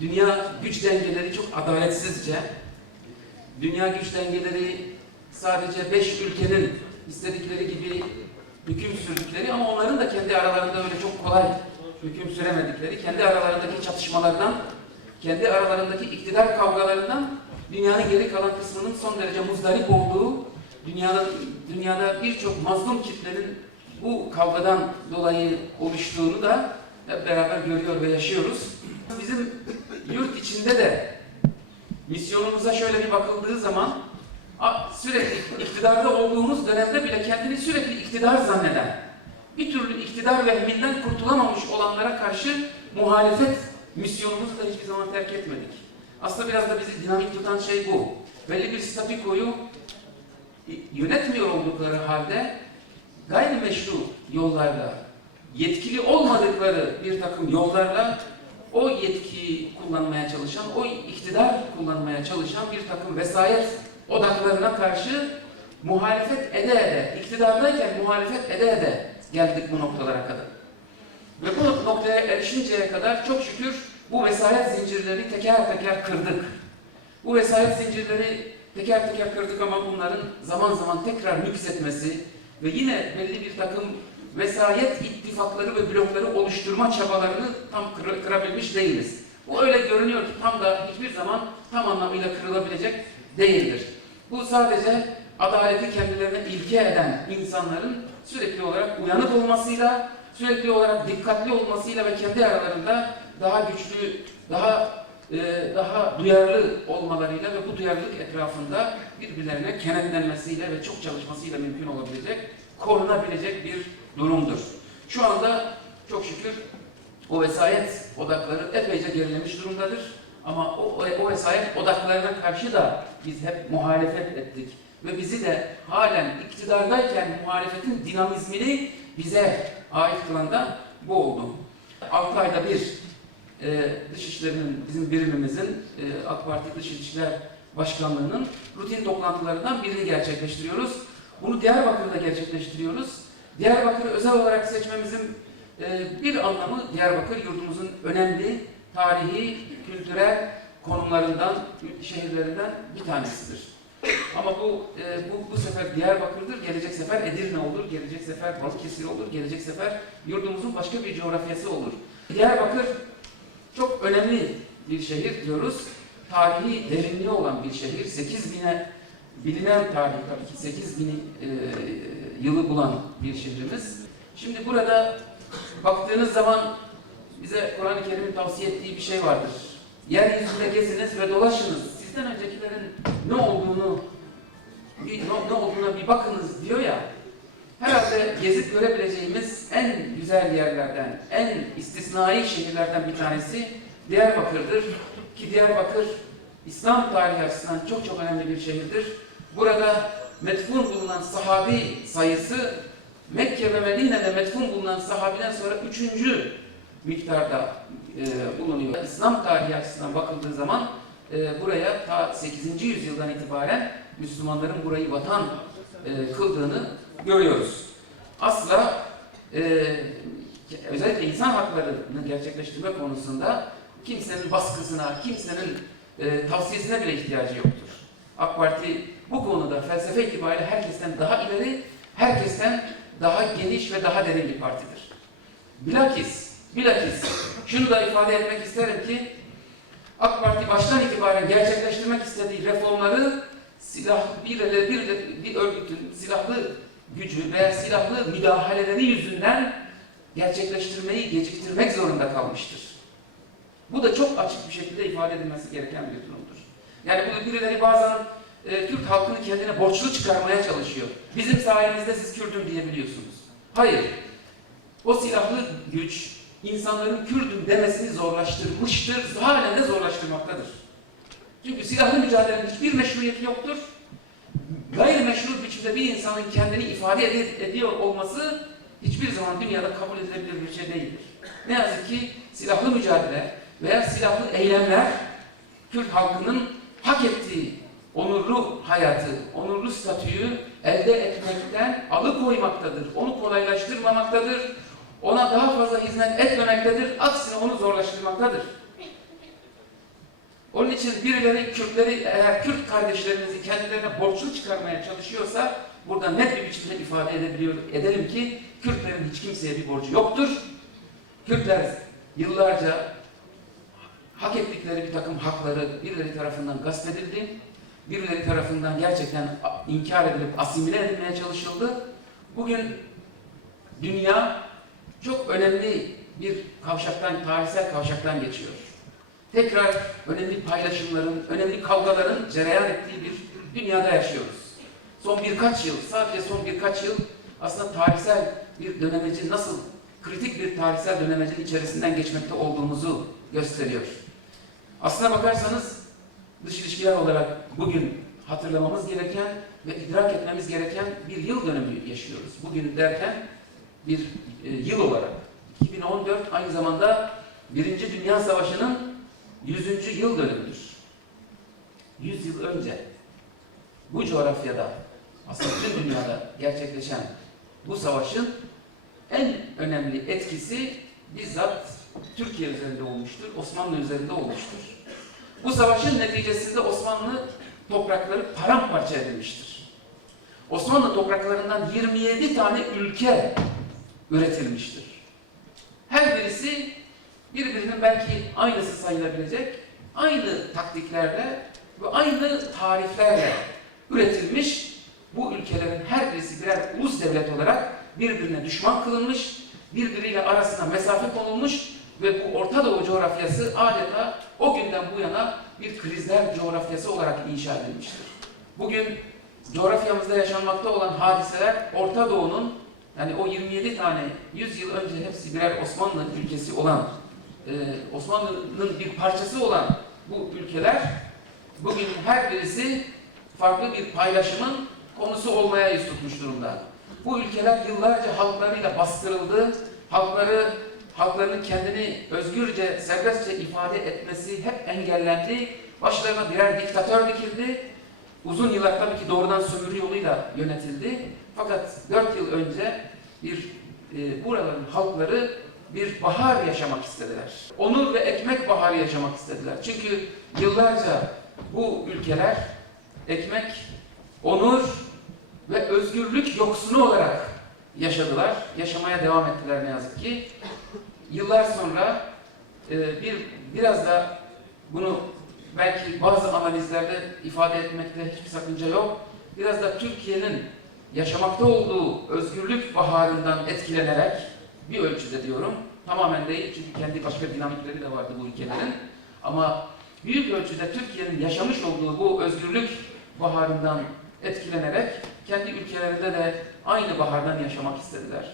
dünya güç dengeleri çok adaletsizce, dünya güç dengeleri sadece beş ülkenin istedikleri gibi hüküm sürdükleri ama onların da kendi aralarında öyle çok kolay hüküm süremedikleri, kendi aralarındaki çatışmalardan, kendi aralarındaki iktidar kavgalarından dünyanın geri kalan kısmının son derece muzdarip olduğu, dünyada, dünyada birçok mazlum kitlenin bu kavgadan dolayı oluştuğunu da hep beraber görüyor ve yaşıyoruz. Bizim yurt içinde de misyonumuza şöyle bir bakıldığı zaman sürekli iktidarda olduğumuz dönemde bile kendini sürekli iktidar zanneden, bir türlü iktidar vehminden kurtulamamış olanlara karşı muhalefet misyonumuzu da hiçbir zaman terk etmedik. Aslında biraz da bizi dinamik tutan şey bu. Belli bir statükoyu yönetmiyor oldukları halde gayrimeşru yollarla, yetkili olmadıkları bir takım yollarla o yetkiyi kullanmaya çalışan, o iktidar kullanmaya çalışan bir takım vesayet odaklarına karşı muhalefet ede ede, iktidardayken muhalefet ede ede geldik bu noktalara kadar. Ve bu noktaya erişinceye kadar çok şükür bu vesayet zincirleri teker teker kırdık. Bu vesayet zincirleri teker teker kırdık ama bunların zaman zaman tekrar nüksetmesi ve yine belli bir takım vesayet ittifakları ve blokları oluşturma çabalarını tam kır- kırabilmiş değiliz. Bu öyle görünüyor ki tam da hiçbir zaman tam anlamıyla kırılabilecek değildir. Bu sadece adaleti kendilerine ilke eden insanların sürekli olarak uyanık olmasıyla, sürekli olarak dikkatli olmasıyla ve kendi aralarında daha güçlü, daha e, daha duyarlı olmalarıyla ve bu duyarlılık etrafında birbirlerine kenetlenmesiyle ve çok çalışmasıyla mümkün olabilecek, korunabilecek bir durumdur. Şu anda çok şükür o vesayet odakları epeyce gerilemiş durumdadır. Ama o, o, vesayet odaklarına karşı da biz hep muhalefet ettik. Ve bizi de halen iktidardayken muhalefetin dinamizmini bize ait kılan da bu oldu. 6 ayda bir e, Dışişleri'nin, bizim birimimizin, e, AK Parti Dış İlişkiler Başkanlığı'nın rutin toplantılarından birini gerçekleştiriyoruz. Bunu Diyarbakır'da gerçekleştiriyoruz. Diyarbakır'ı özel olarak seçmemizin e, bir anlamı Diyarbakır yurdumuzun önemli tarihi, kültürel konumlarından, şehirlerinden bir tanesidir. Ama bu, e, bu, bu sefer Diyarbakır'dır, gelecek sefer Edirne olur, gelecek sefer Balıkesir olur, gelecek sefer yurdumuzun başka bir coğrafyası olur. Diyarbakır çok önemli bir şehir diyoruz. Tarihi derinliği olan bir şehir. 8 bine bilinen tarih tabii ki 8 bini e, yılı bulan bir şehrimiz. Şimdi burada baktığınız zaman bize Kur'an-ı Kerim'in tavsiye ettiği bir şey vardır. Yeryüzünde geziniz ve dolaşınız. Sizden öncekilerin ne olduğunu bir, ne, ne olduğuna bir bakınız diyor ya. Herhalde gezip görebileceğimiz en güzel yerlerden, en istisnai şehirlerden bir tanesi Diyarbakır'dır. Ki Diyarbakır İslam tarihi açısından çok çok önemli bir şehirdir. Burada metfun bulunan sahabi sayısı Mekke ve Medine'de metfun bulunan sahabiden sonra üçüncü miktarda e, bulunuyor. İslam tarihi açısından bakıldığı zaman e, buraya ta 8. yüzyıldan itibaren Müslümanların burayı vatan e, kıldığını görüyoruz. Asla e, özellikle insan haklarını gerçekleştirme konusunda kimsenin baskısına, kimsenin e, tavsiyesine bile ihtiyacı yoktur. AK Parti bu konuda felsefe itibariyle herkesten daha ileri, herkesten daha geniş ve daha derin bir partidir. Bilakis, bilakis şunu da ifade etmek isterim ki AK Parti baştan itibaren gerçekleştirmek istediği reformları silah bir, bir, bir örgütün silahlı gücü veya silahlı müdahaleleri yüzünden gerçekleştirmeyi geciktirmek zorunda kalmıştır. Bu da çok açık bir şekilde ifade edilmesi gereken bir durumdur. Yani bunu birileri bazen e, Türk halkını kendine borçlu çıkarmaya çalışıyor. Bizim sayemizde siz Kürdüm diyebiliyorsunuz. Hayır. O silahlı güç insanların Kürdüm demesini zorlaştırmıştır, halen de zorlaştırmaktadır. Çünkü silahlı mücadelenin hiçbir meşruiyeti yoktur. Gayrimeşru biçimde bir insanın kendini ifade ed- ediyor olması hiçbir zaman dünyada kabul edilebilir bir şey değildir. Ne yazık ki silahlı mücadele veya silahlı eylemler Kürt halkının hak ettiği onurlu hayatı, onurlu statüyü elde etmekten alıkoymaktadır. Onu kolaylaştırmamaktadır. Ona daha fazla hizmet etmemektedir. Aksine onu zorlaştırmaktadır. Onun için birileri Kürtleri eğer Kürt kardeşlerimizi kendilerine borçlu çıkarmaya çalışıyorsa burada net bir biçimde ifade edebiliyor, edelim ki Kürtlerin hiç kimseye bir borcu yoktur. Kürtler yıllarca hak ettikleri bir takım hakları birileri tarafından gasp edildi. Birileri tarafından gerçekten inkar edilip asimile edilmeye çalışıldı. Bugün dünya çok önemli bir kavşaktan, tarihsel kavşaktan geçiyor. Tekrar önemli paylaşımların, önemli kavgaların cereyan ettiği bir dünyada yaşıyoruz. Son birkaç yıl, sadece son birkaç yıl aslında tarihsel bir dönemeci nasıl kritik bir tarihsel dönemecin içerisinden geçmekte olduğumuzu gösteriyor. Aslına bakarsanız dış ilişkiler olarak bugün hatırlamamız gereken ve idrak etmemiz gereken bir yıl dönümü yaşıyoruz. Bugün derken bir e, yıl olarak 2014 aynı zamanda Birinci Dünya Savaşı'nın 100. yıl dönümüdür. 100 yıl önce bu coğrafyada aslında tüm dünyada gerçekleşen bu savaşın en önemli etkisi bizzat Türkiye üzerinde olmuştur, Osmanlı üzerinde olmuştur. Bu savaşın neticesinde Osmanlı toprakları paramparça edilmiştir. Osmanlı topraklarından 27 tane ülke üretilmiştir. Her birisi birbirinin belki aynısı sayılabilecek, aynı taktiklerle ve aynı tariflerle üretilmiş bu ülkelerin her birisi birer ulus devlet olarak birbirine düşman kılınmış, birbiriyle arasına mesafe konulmuş ve bu Orta Doğu coğrafyası adeta o günden bu yana bir krizler coğrafyası olarak inşa edilmiştir. Bugün coğrafyamızda yaşanmakta olan hadiseler Orta Doğu'nun yani o 27 tane 100 yıl önce hepsi birer Osmanlı ülkesi olan e, Osmanlı'nın bir parçası olan bu ülkeler bugün her birisi farklı bir paylaşımın konusu olmaya yüz tutmuş durumda. Bu ülkeler yıllarca halklarıyla bastırıldı. Halkları, halklarının kendini özgürce, serbestçe ifade etmesi hep engellendi. Başlarına birer diktatör dikildi. Uzun yıllar tabii ki doğrudan sömürü yoluyla yönetildi. Fakat dört yıl önce bir e, buraların halkları bir bahar yaşamak istediler. Onur ve ekmek baharı yaşamak istediler. Çünkü yıllarca bu ülkeler ekmek, onur ve özgürlük yoksunu olarak yaşadılar. Yaşamaya devam ettiler ne yazık ki. Yıllar sonra e, bir biraz da bunu belki bazı analizlerde ifade etmekte hiçbir sakınca yok. Biraz da Türkiye'nin yaşamakta olduğu özgürlük baharından etkilenerek bir ölçüde diyorum. Tamamen değil çünkü kendi başka dinamikleri de vardı bu ülkelerin. Ama büyük ölçüde Türkiye'nin yaşamış olduğu bu özgürlük baharından etkilenerek kendi ülkelerinde de aynı bahardan yaşamak istediler.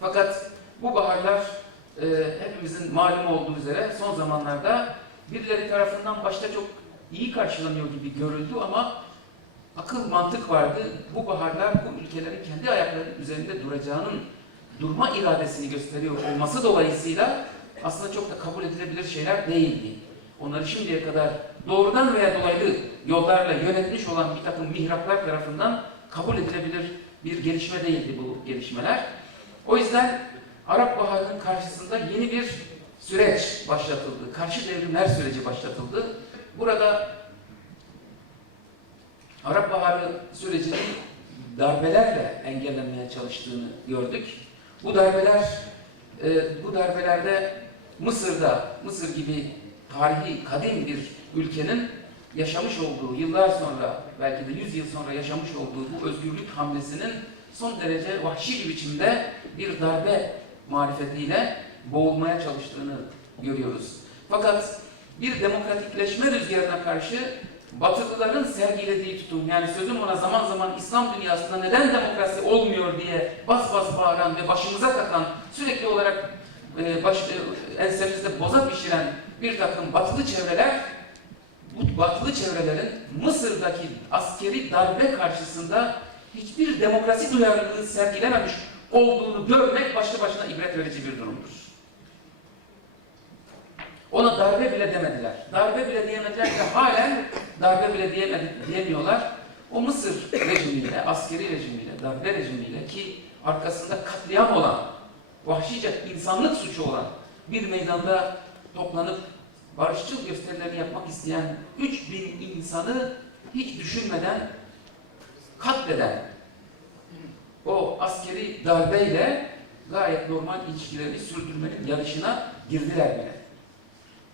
Fakat bu baharlar e, hepimizin malum olduğu üzere son zamanlarda birileri tarafından başta çok iyi karşılanıyor gibi görüldü ama akıl mantık vardı. Bu baharlar bu ülkelerin kendi ayaklarının üzerinde duracağının durma iradesini gösteriyor olması dolayısıyla aslında çok da kabul edilebilir şeyler değildi. Onları şimdiye kadar doğrudan veya dolaylı yollarla yönetmiş olan bir takım mihraklar tarafından kabul edilebilir bir gelişme değildi bu gelişmeler. O yüzden Arap Baharı'nın karşısında yeni bir süreç başlatıldı. Karşı devrimler süreci başlatıldı. Burada Arap Baharı sürecinin darbelerle engellenmeye çalıştığını gördük. Bu darbeler, e, bu darbelerde Mısır'da, Mısır gibi tarihi kadim bir ülkenin yaşamış olduğu, yıllar sonra, belki de yüz yıl sonra yaşamış olduğu bu özgürlük hamlesinin son derece vahşi bir biçimde bir darbe marifetiyle boğulmaya çalıştığını görüyoruz. Fakat bir demokratikleşme rüzgarına karşı Batılıların sergilediği tutum, yani sözüm ona zaman zaman İslam dünyasında neden demokrasi olmuyor diye bas bas bağıran ve başımıza takan, sürekli olarak e, baş, e, ensemizde boza pişiren bir takım batılı çevreler, bu batılı çevrelerin Mısır'daki askeri darbe karşısında hiçbir demokrasi duyarlılığı sergilememiş olduğunu görmek başlı başına ibret verici bir durumdur. Ona darbe bile demediler. Darbe bile diyemediler ve halen darbe bile diyemedi, diyemiyorlar. O Mısır rejimiyle, askeri rejimiyle, darbe rejimiyle ki arkasında katliam olan, vahşice insanlık suçu olan bir meydanda toplanıp barışçıl gösterilerini yapmak isteyen 3000 insanı hiç düşünmeden katleden o askeri darbeyle gayet normal ilişkilerini sürdürmenin yarışına girdiler bile.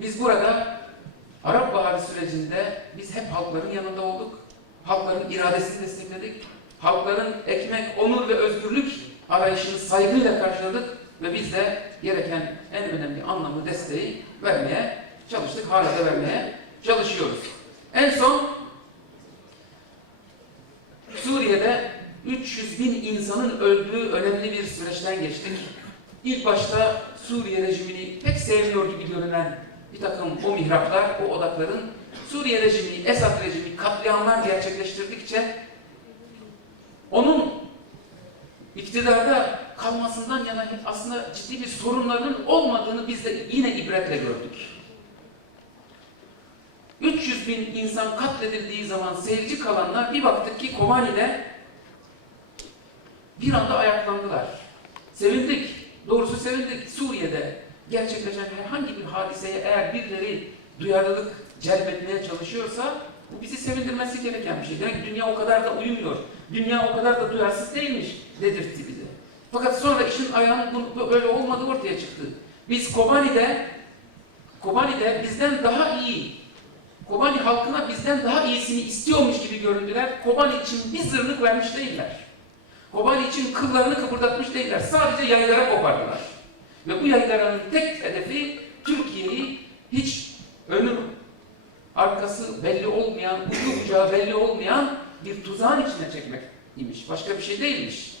Biz burada Arap Baharı sürecinde biz hep halkların yanında olduk. Halkların iradesini destekledik. Halkların ekmek, onur ve özgürlük arayışını saygıyla karşıladık ve biz de gereken en önemli anlamlı desteği vermeye çalıştık. Hala da vermeye çalışıyoruz. En son Suriye'de 300 bin insanın öldüğü önemli bir süreçten geçtik. İlk başta Suriye rejimini pek sevmiyor gibi görünen bir takım o mihraplar, o odakların Suriye rejimi, Esad rejimi katliamlar gerçekleştirdikçe onun iktidarda kalmasından yana aslında ciddi bir sorunların olmadığını biz de yine ibretle gördük. 300 bin insan katledildiği zaman seyirci kalanlar bir baktık ki Kobani'de bir anda ayaklandılar. Sevindik. Doğrusu sevindik. Suriye'de gerçekleşen herhangi bir hadiseye eğer birileri duyarlılık celbetmeye çalışıyorsa bu bizi sevindirmesi gereken bir şey. Demek ki dünya o kadar da uyumuyor. Dünya o kadar da duyarsız değilmiş dedirtti bize. Fakat sonra işin ayağının böyle olmadığı ortaya çıktı. Biz Kobani'de Kobani'de bizden daha iyi Kobani halkına bizden daha iyisini istiyormuş gibi göründüler. Kobani için bir zırnık vermiş değiller. Kobani için kıllarını kıpırdatmış değiller. Sadece yaylara kopardılar. Ve bu yayların tek hedefi Türkiye'yi hiç önü arkası belli olmayan, ucu bucağı belli olmayan bir tuzağın içine çekmek imiş. Başka bir şey değilmiş.